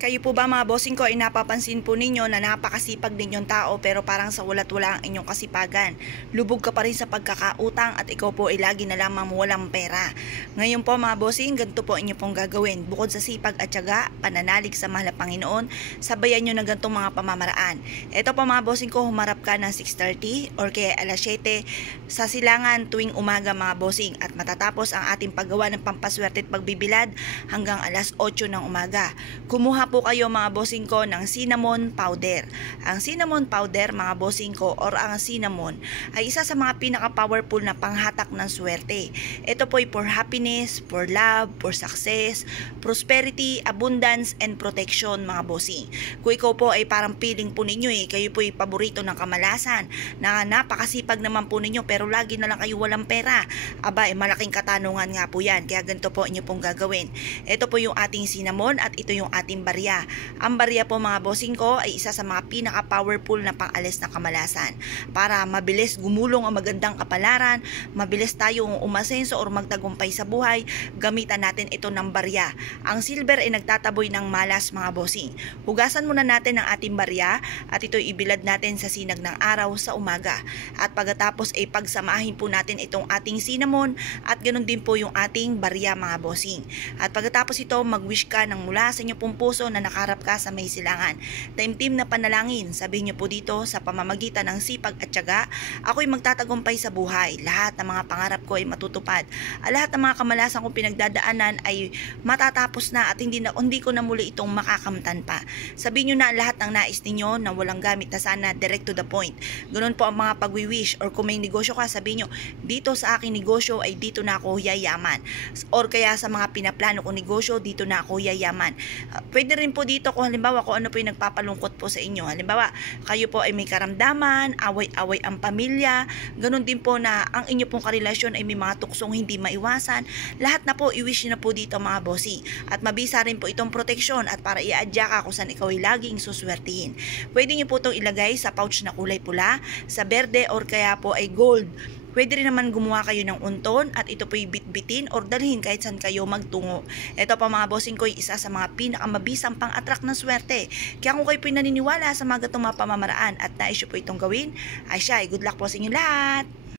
Kayo po ba mga bossing ko ay napapansin po ninyo na napakasipag ninyong tao pero parang sa walat-wala ang inyong kasipagan. Lubog ka pa rin sa pagkakautang at ikaw po ay lagi na lamang walang pera. Ngayon po mga bossing, ganito po inyo pong gagawin. Bukod sa sipag at tiyaga, pananalig sa mahal na Panginoon, sabayan nyo ng ganitong mga pamamaraan. Ito po mga bossing ko, humarap ka ng 6:30 or kaya alas 7 sa silangan tuwing umaga mga bossing at matatapos ang ating paggawa ng pampaswerte at pagbibilad hanggang alas 8 ng umaga. Kumuha po kayo mga bossing ko ng cinnamon powder. Ang cinnamon powder mga bossing ko or ang cinnamon ay isa sa mga pinaka-powerful na panghatak ng swerte. Ito po ay for happiness, for love, for success, prosperity, abundance, and protection mga bossing. Kung ikaw po ay parang feeling po ninyo kayo po ay paborito ng kamalasan, na napakasipag naman po ninyo pero lagi na lang kayo walang pera. Aba, malaking katanungan nga po yan. Kaya ganito po inyo pong gagawin. Ito po yung ating cinnamon at ito yung ating barya. Ang barya po mga bossing ko ay isa sa mga pinaka-powerful na pang-alis na kamalasan. Para mabilis gumulong ang magandang kapalaran, mabilis tayong umasenso or magtagumpay sa buhay, gamitan natin ito ng barya. Ang silver ay nagtataboy ng malas mga bossing. Hugasan muna natin ang ating barya at ito ibilad natin sa sinag ng araw sa umaga. At pagkatapos ay pagsamahin po natin itong ating cinnamon at ganoon din po yung ating barya mga bossing. At pagkatapos ito, mag-wish ka ng mula sa inyo pong puso na nakarap ka sa may silangan. Taimtim na panalangin, sabihin niyo po dito sa pamamagitan ng sipag at tiyaga, ako'y magtatagumpay sa buhay. Lahat ng mga pangarap ko ay matutupad. Lahat ng mga kamalasan kong pinagdadaanan ay matatapos na at hindi ko na muli itong makakamtan pa. Sabihin niyo na lahat ng nais ninyo na walang gamit na sana direct to the point. Ganun po ang mga pagwi-wish or kung may negosyo ka, sabihin niyo, dito sa aking negosyo ay dito na ako yayaman. Or kaya sa mga pinaplano kong negosyo, dito na ako yayaman. Pwede rin po dito kung halimbawa kung ano po yung nagpapalungkot po sa inyo. Halimbawa, kayo po ay may karamdaman, away-away ang pamilya, ganun din po na ang inyo pong karelasyon ay may mga tuksong hindi maiwasan. Lahat na po, i-wish nyo na po dito mga bossing. At mabisa rin po itong proteksyon at para i-adya ka kung saan ikaw ay laging suswertihin. Pwede nyo po itong ilagay sa pouch na kulay pula, sa berde or kaya po ay gold. Pwede rin naman gumawa kayo ng unton at ito po'y bitbitin or dalhin kahit saan kayo magtungo. Ito pa mga bossing ko ay isa sa mga pinakamabisang pang-attract ng swerte. Kaya kung kayo po'y naniniwala sa mga gatong mga pamamaraan at nais nyo po itong gawin, ay siya, good luck po sa inyo lahat!